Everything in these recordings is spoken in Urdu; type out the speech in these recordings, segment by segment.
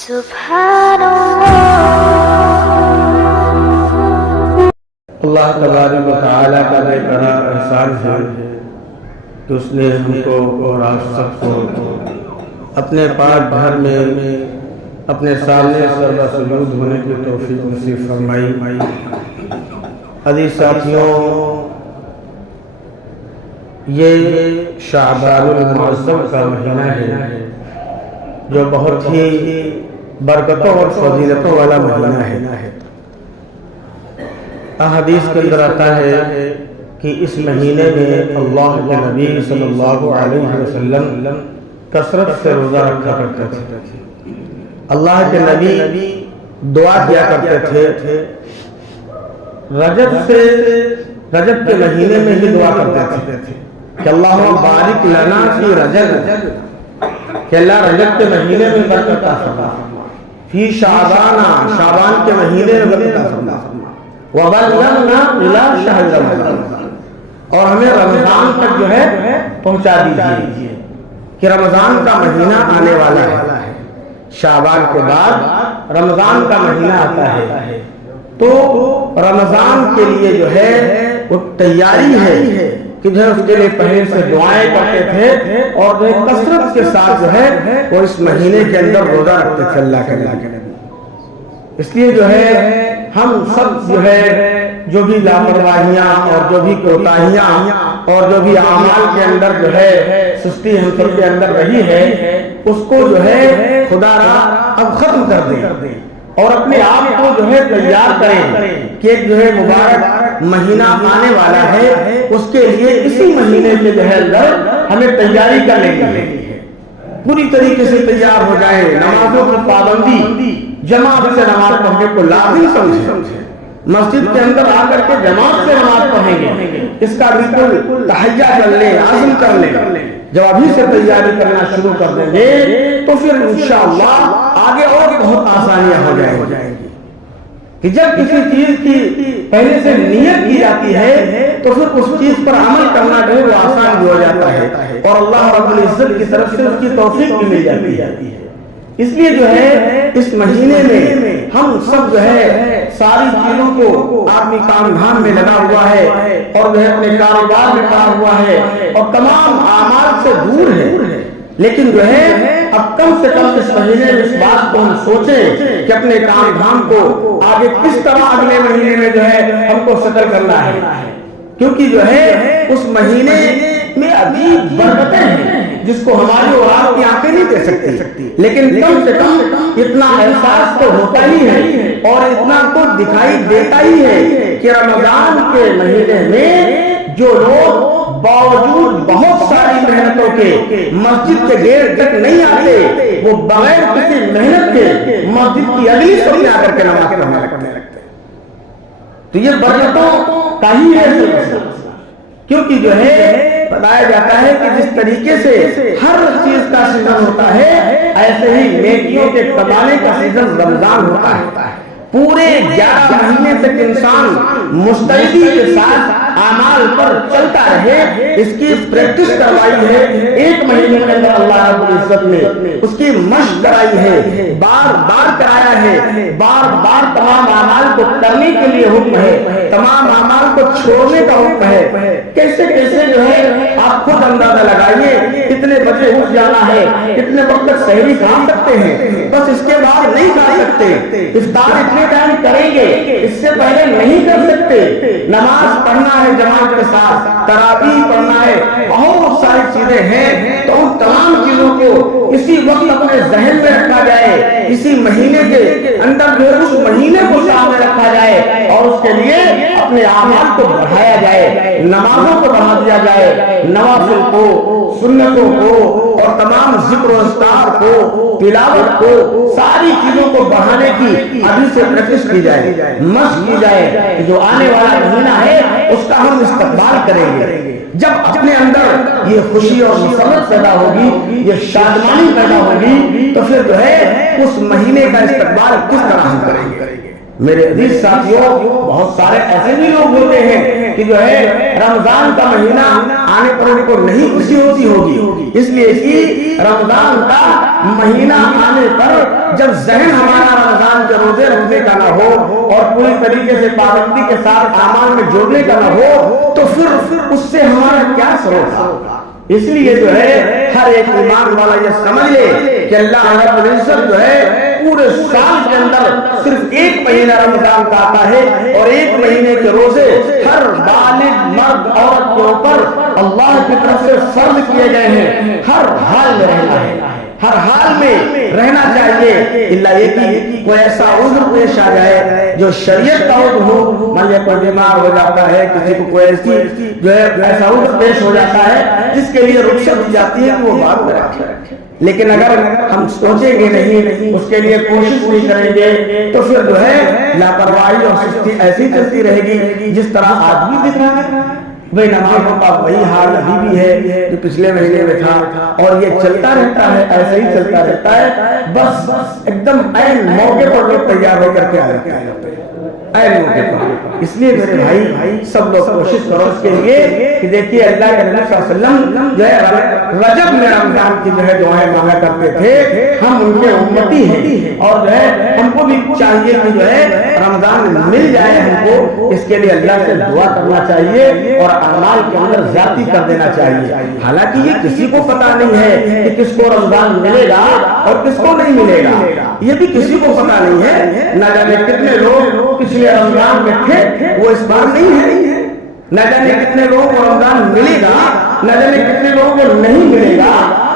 سبحان اللہ تبارک و تعالیٰ کا بے قرار احسان ہے کہ اس نے ہم کو اور آپ سب کو اپنے پاک گھر میں اپنے سامنے سجدہ سجود ہونے کی توفیق نصیب فرمائی۔ عزیز ساتھیوں، یہ شعبان المعظم کا مہینہ ہے جو بہت ہی برکتوں اور فضیلتوں والا مہینہ ہے۔ احادیث کے اندر آتا ہے کہ اس مہینے میں اللہ کے نبی صلی اللہ علیہ وسلم کثرت سے روزہ رکھا کرتے تھے۔ اللہ کے نبی دعا کیا کرتے تھے، رجب کے مہینے میں ہی دعا کرتے تھے کہ اللہم بارک لنا فی رجب، کہ اللہ رجب کے مہینے میں برکت عطا فرما، فی شعبان کے مہینے میں برکت عطا فرما، وَبَلَّغْنَا إِلَىٰ شَهْرِ رَمَضَانَ، اور ہمیں رمضان تک جو ہے پہنچا دیجیے کہ رمضان کا مہینہ آنے والا ہے۔ شعبان کے بعد رمضان کا مہینہ آتا ہے، تو رمضان کے لیے جو ہے وہ تیاری ہے کہ جو ہے اس کے لیے پہلے سے دعائیں کرتے تھے اور جو ہے کثرت کے ساتھ جو ہے وہ اس مہینے کے اندر روزہ رکھتے تھے اللہ کے نبی۔ اس لیے جو ہے ہم سب جو ہے جو بھی لاپرواہیاں اور جو بھی کوتاہیاں اور جو بھی اعمال کے اندر جو ہے سستی ہم سب کے اندر رہی ہے، اس کو جو ہے خدا را اب ختم کر دیں اور اپنے آپ کو جو ہے تیار کریں کہ جو ہے مبارک مہینہ آنے والا ہے، اس کے لیے اسی مہینے کے جو ہے اندر ہمیں تیاری کر لینی ہے، پوری طریقے سے تیار ہو جائیں، نمازوں کی پابندی، جماعت سے نماز پڑھنے کو لازم سمجھیں، مسجد کے اندر آ کر کے جماعت سے نماز پڑھیں گے، اس کا بالکل تہیہ کر لیں، عزم کر لیں۔ جب ابھی سے تیاری کرنا شروع کر دیں گے تو پھر انشاءاللہ آگے اور بہت آسانیاں ہو جائیں گی کہ جب کسی چیز کی پہلے سے نیت کی جاتی ہے تو پھر اس چیز پر عمل کرنا جو ہے وہ آسان بھی ہو جاتا ہے اور اللہ رب العزت کی طرف سے اس کی توفیق بھی مل جاتی ہے۔ اس لیے جو ہے اس مہینے میں ہم سب جو ہے ساری چیزوں کو آدمی کام دھام میں لگا ہوا ہے اور جو ہے اپنے کاروبار میں لگا ہوا ہے اور تمام اعمال سے دور ہے، لیکن جو ہے اب کم سے کم اس مہینے میں اس بات کو ہم سوچیں کہ اپنے کام دھام کو آگے کس طرح اگلے مہینے میں جو ہے ہم کو سیٹل کرنا ہے، کیونکہ جو ہے اس مہینے میں عجیب برکتیں ہیں جس کو ہماری اور آپ کی آنکھیں نہیں دے سکتی، لیکن کم سے کم اتنا احساس تو ہوتا ہی ہے اور اتنا تو دکھائی دیتا ہی ہے کہ رمضان کے مہینے میں جو لوگ باوجود بہت ساری محنتوں کے مسجد کے گیٹ تک نہیں آتے، وہ بغیر کسی محنت کے مسجد کی اگلی صف میں آ کر کے نماز پڑھنے لگتے، تو یہ برکتوں کا ہی ہے، کیونکہ جو ہے بتایا جاتا ہے کہ جس طریقے سے ہر چیز کا سیزن ہوتا ہے ایسے ہی نیکیوں کے کمانے کا سیزن رمضان ہوتا ہے۔ پورے 11 مہینے تک انسان مستعدی کے ساتھ اعمال پر چلتا رہے، اس کی پریکٹس کروائی ہے، ایک مہینے کے اندر اللہ رب العزت نے اس کی مشق کرائی ہے، بار بار کرایا ہے، بار بار تمام اعمال کو کرنے کے لیے حکم ہے، تمام اعمال کو چھوڑنے کا حکم ہے۔ کیسے کیسے جو ہے آپ خود اندازہ لگائیے، کتنے بجے اٹھ جانا ہے، کتنے وقت تک سحری کھا سکتے ہیں، بس اس کے بعد نہیں کھا سکتے، افطار اتنے ٹائم کریں گے، اس سے پہلے نہیں کر سکتے، نماز پڑھنا ہے جماعت کے ساتھ، تراویح پڑھنا ہے، بہت ساری چیزیں ہیں، تو ان تمام چیزوں کو اسی وقت اپنے ذہن میں رکھا جائے، اسی مہینے کے اندر جو اس مہینے کو سامنے رکھا جائے اور اس کے لیے اپنے اعمال کو بڑھایا جائے، نمازوں کو بڑھا دیا جائے، نوافل کو، سنتوں کو اور تمام ذکر و اذکار کو، تلاوت کو، ساری چیزوں کو بڑھانے کی ابھی سے پریکٹس کی جائے، مشق کی جائے کہ جو آنے والا مہینہ ہے اس کا ہم استقبال کریں گے۔ جب اپنے اندر یہ خوشی اور مسرت پیدا ہوگی، یہ شادمانی پیدا ہوگی، تو پھر جو ہے اس مہینے کا استقبال کس طرح ہم کریں گے۔ میرے عزیز ساتھیوں، بہت سارے ایسے بھی لوگ ہوتے ہیں کہ جو ہے رمضان کا مہینہ آنے پر ان کو نہیں خوشی ہوتی ہوگی، اس لیے کہ رمضان کا مہینہ آنے پر جب ذہن ہمارا رمضان کے روزے رکھنے کا نہ ہو اور پوری طریقے سے پابندی کے ساتھ اعمال میں جوڑنے کا نہ ہو تو پھر اس سے ہمارا کیا سروس ہوگا؟ اس لیے جو ہے ہر ایک ایمان والا یہ سمجھ لے کہ اللہ رب العزت جو ہے پورے سال کے اندر صرف ایک مہینہ رمضان کا آتا ہے اور ایک مہینے کے روزے ہر بالغ مرد عورت کے اوپر اللہ کی طرف سے فرض کیے گئے ہیں. ہر حال میں رہنا ہے, ہر حال میں رہنا چاہیے, اللہ یہ کہ کوئی ایسا عذر پیش آ جائے جو شریعت کا عذر ہو. مان لیا کوئی بیمار ہو جاتا ہے, کسی کو کوئی ایسی جو ہے ایسا عذر پیش ہو جاتا ہے جس کے لیے رخصت دی جاتی ہے کہ وہ بعد میں رکھے. لیکن اگر ہم سوچیں گے نہیں, اس کے لیے کوشش نہیں کریں گے تو پھر جو ہے لاپرواہی اور سستی ایسی چلتی رہے گی جس طرح آج بھی دکھ رہا ہے. بھائی نمازوں کا وہی حال ابھی بھی ہے جو پچھلے مہینے میں تھا, اور یہ چلتا رہتا ہے, ایسے ہی چلتا رہتا ہے. بس ایک دم عین موقع پر لوگ تیار ہو کر کے آ جاتے ہیں, عین موقع پر. اس لیے میرے بھائی سب لوگ کوشش کرو اس کے لیے کہ دیکھیے اللہ کے نبی صلی اللہ علیہ وسلم جو ہے رجب میں رمضان کی جو ہے دعائیں مانگا کرتے تھے. ہم ان کے امتی ہیں اور جو ہے ہم کو بھی چاہیے کہ جو ہے رمضان مل جائے ہم کو. اس کے لیے اللہ سے دعا کرنا چاہیے اور اعمال کے اندر زیادتی کر دینا چاہیے. حالانکہ یہ کسی کو پتا نہیں ہے کہ کس کو رمضان ملے گا اور کس کو نہیں ملے گا, یہ بھی کسی کو پتا نہیں ہے. نہ جانے کتنے لوگ پچھلے رمضان میں تھے وہ اس بار نہیں ہے, نہ جانے کتنے لوگوں کو رمضان ملے گا, نہ جانے کتنے لوگوں کو نہیں ملے گا.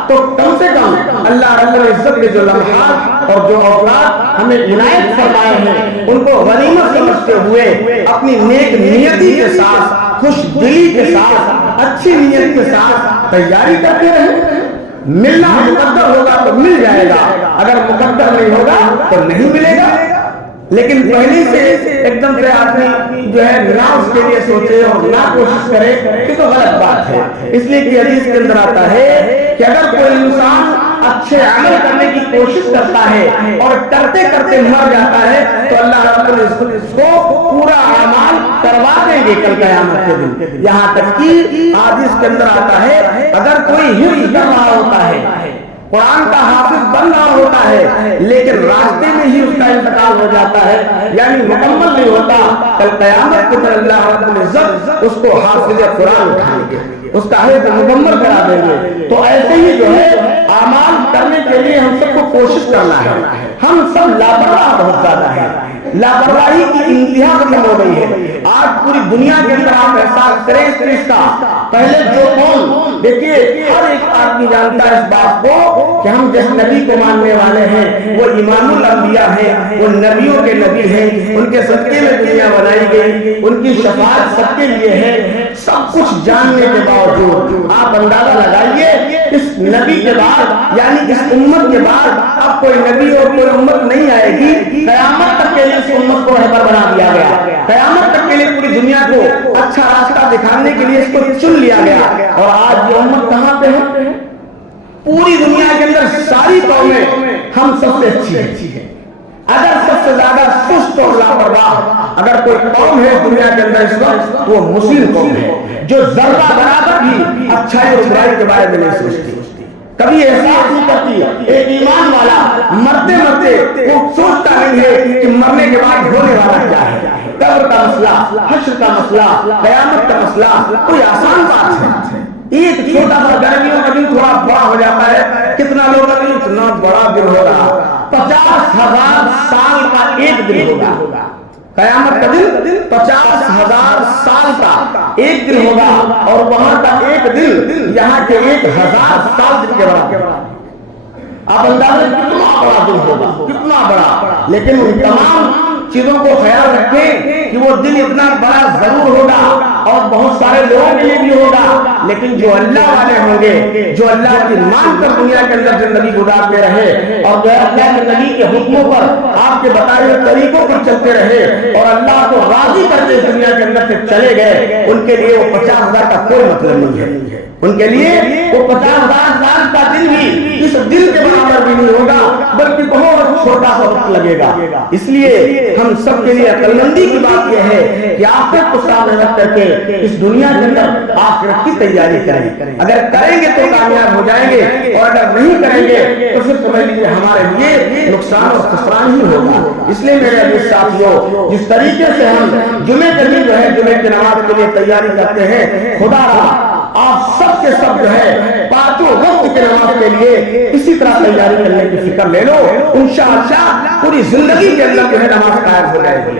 تو کم سے کم اللہ رب العزت کے جو لمحات اور جو اوقات ہمیں عنایت فرمائے ہیں ان کو غنیمت سمجھتے ہوئے اپنی نیک نیتی کے ساتھ, خوش دلی کے ساتھ, اچھی نیت کے ساتھ تیاری کرتے رہیں. ملنا مقدر ہوگا تو مل جائے گا, اگر مقدر نہیں ہوگا تو نہیں ملے گا. لیکن پہلے سے ایک دم سے آدمی جو ہے نہ اس کے لیے سوچے اور نہ کوشش کرے کہ تو غلط بات ہے. اس لیے کہ حدیث کے اندر آتا ہے کہ اگر کوئی انسان اچھے عمل کرنے کی کوشش کرتا ہے اور کرتے کرتے مر جاتا ہے تو اللہ رب العزت اس کو پورا اعمال کروا دیں گے کل قیامت کے دن. یہاں تک کہ حدیث کے اندر آتا ہے اگر کوئی حفظ کر رہا ہوتا ہے, قرآن کا حافظ بن رہا ہوتا ہے, لیکن راستے میں ہی اس کا انتقال ہو جاتا ہے, یعنی مکمل نہیں ہوتا, کل قیامت کے دن اللہ رب العزت اس کو حافظ قرآن اٹھائیں گے, اس کا حفظ مکمل کرا دیں گے. تو ایسے ہی جو ہے اعمال کرنے کے لیے ہم سب کو کوشش کرنا ہے. ہم سب لاپرواہ بہت زیادہ ہیں, لاپرواہی کی انتہا ختم ہو گئی ہے. آج پوری دنیا کے اندر آپ احساس کریں اس کا, پہلے جو قوم دیکھیے ہر ایک آدمی جانتا ہے اس بات کو کہ ہم جس نبی کو ماننے والے ہیں وہ امام الانبیاء ہیں, وہ نبیوں کے نبی ہیں, ان کے صدقے میں دنیا بنائی گئی, ان کی شفاعت سب کے لیے ہے. سب کچھ جاننے کے باوجود آپ اندازہ لگائیے اس نبی کے بعد یعنی اس امت کے بعد اب کوئی نبی اور کوئی امت نہیں آئے گی. قیامت تک کے لیے اس امت کو رہبر بنا دیا گیا, قیامت تک کے لیے پوری دنیا کو اچھا راستہ دکھانے کے لیے اس کو چن لیا گیا. اور آج یہ امت کہاں پہ ہے؟ پوری دنیا کے اندر ساری قومیں ہم سب سے اچھی ہیں. اگر سب سے زیادہ سست اور لاپرواہ اگر کوئی قوم ہے دنیا کے اندر اس وقت وہ مسلم قوم ہے, جو ذرہ برابر بھی اچھائی اور برائی کے بارے میں نہیں سوچتی, کبھی احساس نہیں کرتی. ایک ایمان والا مرتے مرتے وہ سوچتا نہیں ہے کہ مرنے کے بعد ہونے والا کیا ہے. قبر کا مسئلہ, حشر کا مسئلہ, قیامت کا مسئلہ کوئی آسان بات ہے. ایک چھوٹا سا گرمیوں کا دن تھوڑا بڑا ہو جاتا ہے, کتنا لوگ اتنا بڑا دن ہوگا, 50,000 سال کا ایک دن ہوگا. قیامت کا دن 50,000 سال کا ایک دن ہوگا, اور وہاں کا ایک دن یہاں کے 1,000 سال کے برابر. آپ اندازہ کتنا بڑا دن ہوگا, کتنا بڑا. لیکن ان تمام چیزوں کو خیال رکھیں کہ وہ دن اتنا بڑا ضرور ہوگا اور بہت سارے لوگوں کے لیے بھی ہوگا, لیکن جو اللہ والے ہوں گے, جو اللہ کی مان کر دنیا کے اندر زندگی گزارتے رہے اور جو اللہ کے نبی کے حکموں پر آپ کے بتائے ہوئے طریقوں پر چلتے رہے اور اللہ کو راضی کرتے دنیا کے اندر سے چلے گئے, ان کے لیے وہ 50,000 کا کوئی مطلب نہیں ہے. ان کے لیے وہ 50,000 سال کا دن بھی اس دل کے برابر بھی نہیں ہوگا, بلکہ بہت چھوٹا سا وقت لگے گا. اس لیے ہم سب کے لیے عقل مندی کی بات یہ ہے کہ آخرت کو سامنے رکھ کر کے اس دنیا کے اندر آخرت کی تیاری کریں. اگر کریں گے تو کامیاب ہو جائیں گے, اور اگر نہیں کریں گے تو پھر سمجھ لیجیے ہمارے لیے نقصان اور خسران ہی ہوگا. اس لیے میرے عزیز ساتھیوں, جس طریقے سے ہم جمعے کے دن جو ہے جمعے کی نماز کے لیے تیاری کرتے ہیں, خدا رہا آپ سب کے سب جو ہے پانچوں وقت کی نماز کے لیے اسی طرح تیاری کرنے کی فکر لے لو. انشاءاللہ پوری زندگی کے اندر جو ہے نماز قائم ہو جائے گی.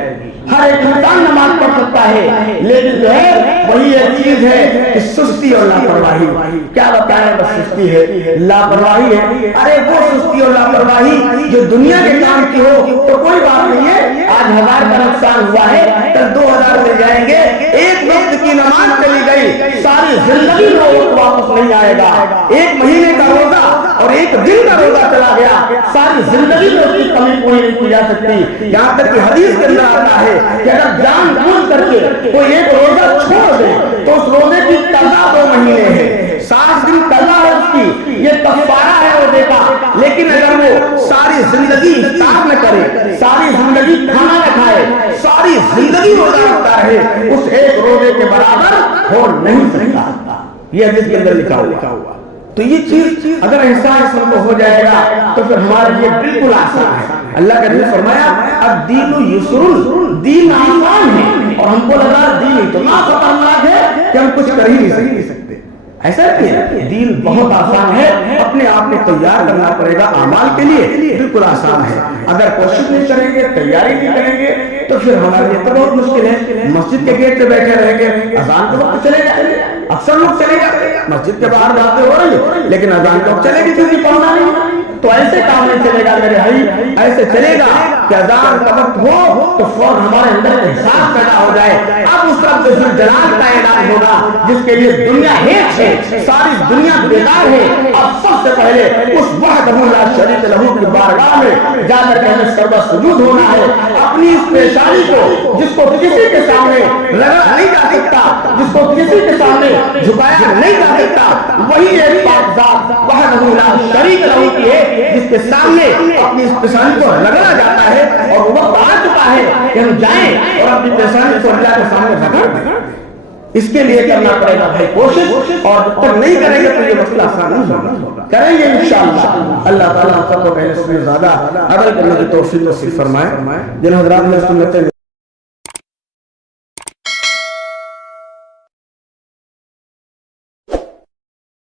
ہر ایک انسان نماز پڑھ سکتا ہے, لیکن جو ہے وہی ایک چیز ہے کہ سستی اور لاپرواہی. کیا بتائیں, بس سستی ہے, لاپرواہی ہے. ارے وہ سستی اور لاپرواہی جو دنیا کے کام کی ہو تو کوئی بات نہیں ہے, آج 1000 کا نقصان ہوا ہے کل 2000 مل جائیں گے. ایک وقت کی نماز چلی گئی, ساری زندگی میں وقت واپس نہیں آئے گا. ایک مہینے کا روزہ اور ایک دن کا روزہ چلا گیا, ساری زندگی میں اس کی کمی پوری نہیں کی جا سکتی. یہاں تک کہ حدیث کے اندر آتا ہے کہ اگر جان بوجھ کر کے کوئی ایک روزہ چھوڑ دے تو اس روزے کی قضا 2 مہینے ہے, 60 دن قضا ہے اس کی, یہ کفارہ ہے روزے کا. لیکن اگر وہ ساری زندگی افطار نہ کرے, ساری زندگی کھانا نہ کھائے, ساری زندگی روزہ رکھتا رہے, اس ایک روزے کے برابر ہو نہیں سکتا. یہ حدیث کے اندر لکھا ہوا. تو یہ چیز اگر احساس ہم کو ہو جائے گا تو پھر ہمارے لیے بالکل آسان ہے. اللہ کا نبی فرمایا الدین یسر, دین آسان ہے. اور ہم کو لگا دین اتنا خطرناک ہے کہ ہم کچھ کر ہی نہیں سکتے. ایسا نہیں ہے, دین بہت آسان ہے. اپنے آپ کو تیار کرنا پڑے گا اعمال کے لیے, بالکل آسان ہے. اگر کوشش نہیں کریں گے, تیاری نہیں کریں گے تو پھر ہمارے لیے تو بہت مشکل ہے. مسجد کے گیٹ پہ بیٹھے رہیں گے, اذان کے وقت چلے جائیں گے, اکثر لوگ چلے جاتے ہیں, مسجد کے باہر باتیں ہو رہی ہیں لیکن اذان کے وقت چلے گی کسی پڑھنا نہیں. تو ایسے کام نہیں چلے گا میرے بھائی. ایسے چلے گا کہ اذان کا وقت ہو تو فوراً ہمارے اندر احساس پیدا ہو جائے. اب اس طرف سے جلال کا اعلان ہوگا جس کے لیے دنیا ہیچ ہے, ساری دنیا بیدار ہے. اب سب سے پہلے اس وحدہ لا شریک لہ کی بارگاہ میں جا کر کے ہمیں سربہ سجود ہونا ہے. اپنی اس پیشانی کو جس کو کسی کے سامنے رگڑا نہیں جا سکتا, جس کو کسی کے سامنے جھکایا نہیں جا سکتا, وہی ایک پاک ذات وحدہ لا شریک لہ کی ہے جس کے سامنے اپنی اس پیشانی کو رگڑا جاتا ہے. اور وقت آ چکا ہے کہ ہم جائیں اور اپنی پیشانی کو اللہ کے سامنے رگڑ دیں. اس کے لیے کرنا پڑے گا بھائی کوشش, اور جب تک نہیں کریں گے تو یہ مسئلہ آسان نہیں ہوگا. کریں گے انشاءاللہ. اللہ تعالیٰ ہم سب کو پہلے سے زیادہ عمل کرنے کی توفیق نصیب فرمائے. جن حضرات نے سنتیں